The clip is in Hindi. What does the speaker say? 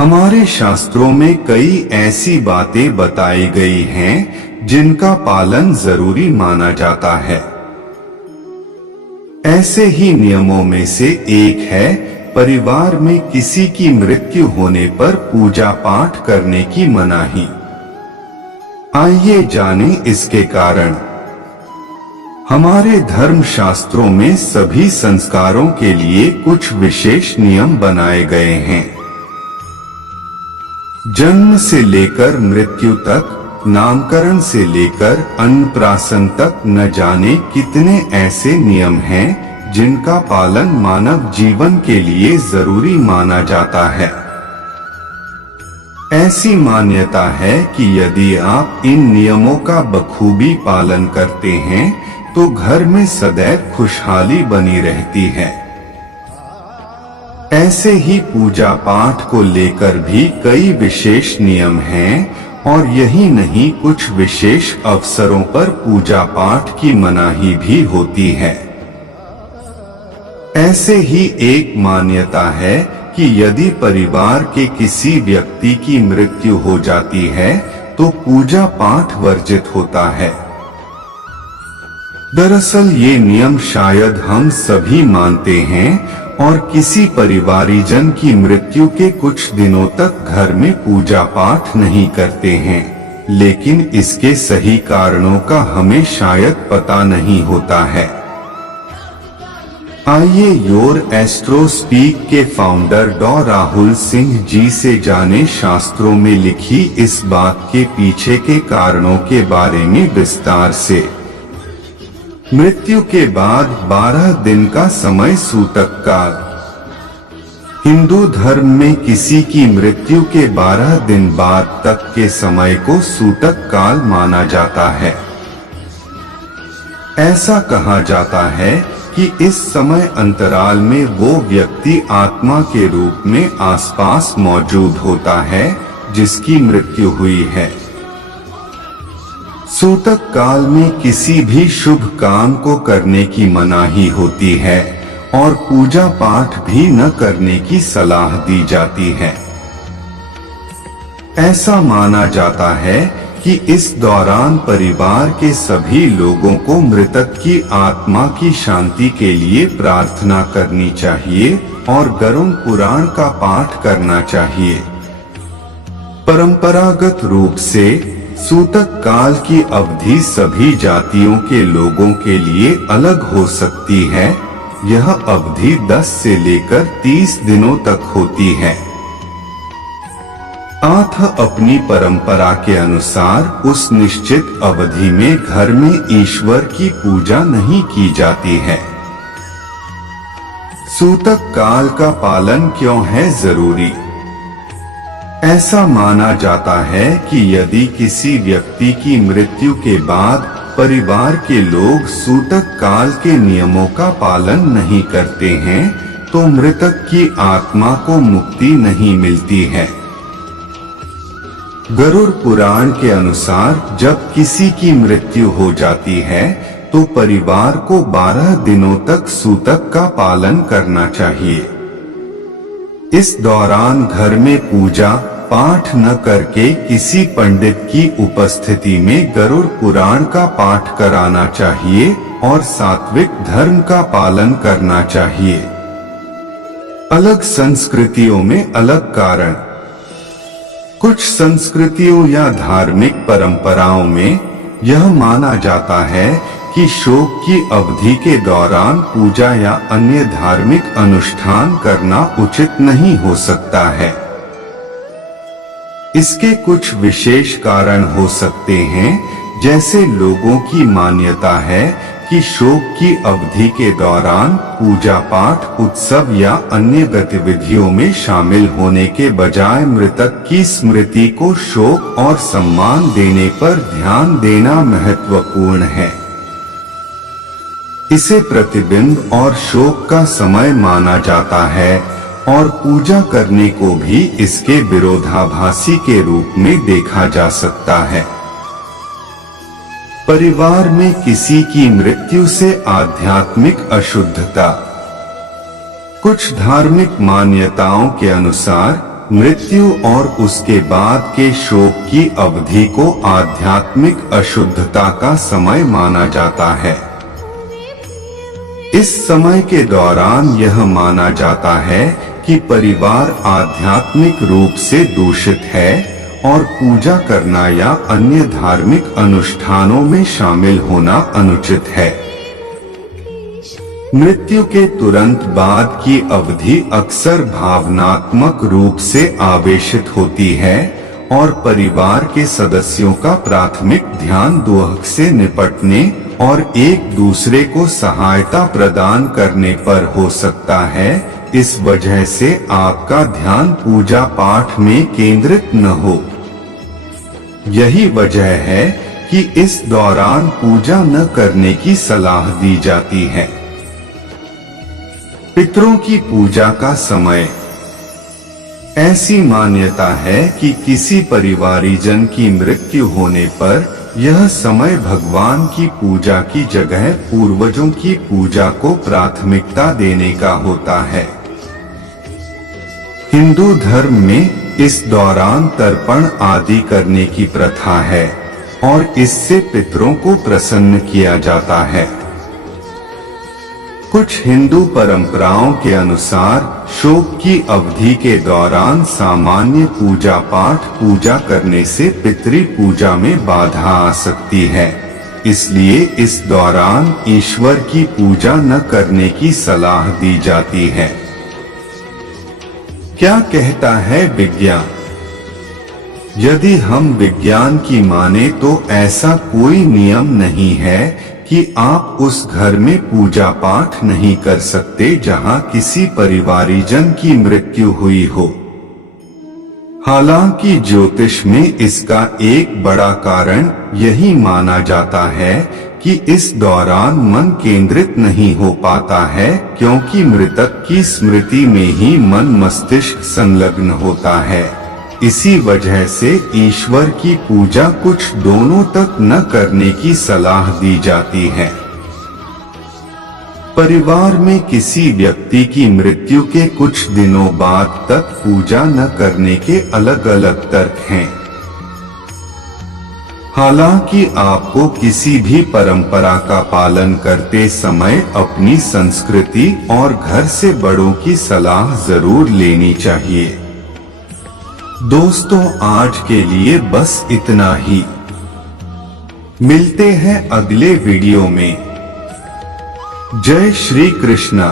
हमारे शास्त्रों में कई ऐसी बातें बताई गई हैं जिनका पालन जरूरी माना जाता है। ऐसे ही नियमों में से एक है परिवार में किसी की मृत्यु होने पर पूजा पाठ करने की मनाही। आइए जानें इसके कारण। हमारे धर्म शास्त्रों में सभी संस्कारों के लिए कुछ विशेष नियम बनाए गए हैं। जन्म से लेकर मृत्यु तक, नामकरण से लेकर अन्नप्राशन तक न जाने कितने ऐसे नियम हैं जिनका पालन मानव जीवन के लिए जरूरी माना जाता है। ऐसी मान्यता है कि यदि आप इन नियमों का बखूबी पालन करते हैं तो घर में सदैव खुशहाली बनी रहती है। ऐसे ही पूजा पाठ को लेकर भी कई विशेष नियम हैं और यही नहीं, कुछ विशेष अवसरों पर पूजा पाठ की मनाही भी होती है। ऐसे ही एक मान्यता है कि यदि परिवार के किसी व्यक्ति की मृत्यु हो जाती है तो पूजा पाठ वर्जित होता है। दरअसल ये नियम शायद हम सभी मानते हैं और किसी परिवारीजन की मृत्यु के कुछ दिनों तक घर में पूजा पाठ नहीं करते हैं, लेकिन इसके सही कारणों का हमें शायद पता नहीं होता है। आइए योर एस्ट्रो स्पीक के फाउंडर डॉ राहुल सिंह जी से जाने शास्त्रों में लिखी इस बात के पीछे के कारणों के बारे में विस्तार से। मृत्यु के बाद 12 दिन का समय सूतक काल। हिंदू धर्म में किसी की मृत्यु के 12 दिन बाद तक के समय को सूतक काल माना जाता है। ऐसा कहा जाता है कि इस समय अंतराल में वो व्यक्ति आत्मा के रूप में आसपास मौजूद होता है जिसकी मृत्यु हुई है। सूतक काल में किसी भी शुभ काम को करने की मनाही होती है और पूजा पाठ भी न करने की सलाह दी जाती है। ऐसा माना जाता है कि इस दौरान परिवार के सभी लोगों को मृतक की आत्मा की शांति के लिए प्रार्थना करनी चाहिए और गरुड़ पुराण का पाठ करना चाहिए। परंपरागत रूप से सूतक काल की अवधि सभी जातियों के लोगों के लिए अलग हो सकती है। यह अवधि 10 से लेकर 30 दिनों तक होती है। आप अपनी परंपरा के अनुसार उस निश्चित अवधि में घर में ईश्वर की पूजा नहीं की जाती है। सूतक काल का पालन क्यों है जरूरी? ऐसा माना जाता है कि यदि किसी व्यक्ति की मृत्यु के बाद परिवार के लोग सूतक काल के नियमों का पालन नहीं करते हैं तो मृतक की आत्मा को मुक्ति नहीं मिलती है। गरुड़ पुराण के अनुसार जब किसी की मृत्यु हो जाती है तो परिवार को 12 दिनों तक सूतक का पालन करना चाहिए। इस दौरान घर में पूजा पाठ न करके किसी पंडित की उपस्थिति में गरुड़ पुराण का पाठ कराना चाहिए और सात्विक धर्म का पालन करना चाहिए। अलग संस्कृतियों में अलग कारण। कुछ संस्कृतियों या धार्मिक परंपराओं में यह माना जाता है कि शोक की अवधि के दौरान पूजा या अन्य धार्मिक अनुष्ठान करना उचित नहीं हो सकता है। इसके कुछ विशेष कारण हो सकते हैं, जैसे लोगों की मान्यता है कि शोक की अवधि के दौरान पूजा पाठ, उत्सव या अन्य गतिविधियों में शामिल होने के बजाय मृतक की स्मृति को शोक और सम्मान देने पर ध्यान देना महत्वपूर्ण है। इसे प्रतिबिंब और शोक का समय माना जाता है और पूजा करने को भी इसके विरोधाभासी के रूप में देखा जा सकता है। परिवार में किसी की मृत्यु से आध्यात्मिक अशुद्धता। कुछ धार्मिक मान्यताओं के अनुसार मृत्यु और उसके बाद के शोक की अवधि को आध्यात्मिक अशुद्धता का समय माना जाता है। इस समय के दौरान यह माना जाता है कि परिवार आध्यात्मिक रूप से दूषित है और पूजा करना या अन्य धार्मिक अनुष्ठानों में शामिल होना अनुचित है। मृत्यु के तुरंत बाद की अवधि अक्सर भावनात्मक रूप से आवेशित होती है और परिवार के सदस्यों का प्राथमिक ध्यान दुख से निपटने और एक दूसरे को सहायता प्रदान करने पर हो सकता है। इस वजह से आपका ध्यान पूजा पाठ में केंद्रित न हो। यही वजह है कि इस दौरान पूजा न करने की सलाह दी जाती है। पितरों की पूजा का समय। ऐसी मान्यता है कि किसी परिवारीजन की मृत्यु होने पर यह समय भगवान की पूजा की जगह पूर्वजों की पूजा को प्राथमिकता देने का होता है। हिंदू धर्म में इस दौरान तर्पण आदि करने की प्रथा है और इससे पितरों को प्रसन्न किया जाता है। कुछ हिंदू परंपराओं के अनुसार शोक की अवधि के दौरान सामान्य पूजा पाठ पूजा करने से पितृ पूजा में बाधा आ सकती है, इसलिए इस दौरान ईश्वर की पूजा न करने की सलाह दी जाती है। क्या कहता है विज्ञान? यदि हम विज्ञान की माने तो ऐसा कोई नियम नहीं है कि आप उस घर में पूजा पाठ नहीं कर सकते जहां किसी परिवारीजन की मृत्यु हुई हो। हालांकि ज्योतिष में इसका एक बड़ा कारण यही माना जाता है कि इस दौरान मन केंद्रित नहीं हो पाता है, क्योंकि मृतक की स्मृति में ही मन मस्तिष्क संलग्न होता है। इसी वजह से ईश्वर की पूजा कुछ दोनों तक न करने की सलाह दी जाती है। परिवार में किसी व्यक्ति की मृत्यु के कुछ दिनों बाद तक पूजा न करने के अलग अलग तर्क हैं। हालांकि आपको किसी भी परंपरा का पालन करते समय अपनी संस्कृति और घर से बड़ों की सलाह जरूर लेनी चाहिए। दोस्तों, आज के लिए बस इतना ही। मिलते हैं अगले वीडियो में। जय श्री कृष्णा।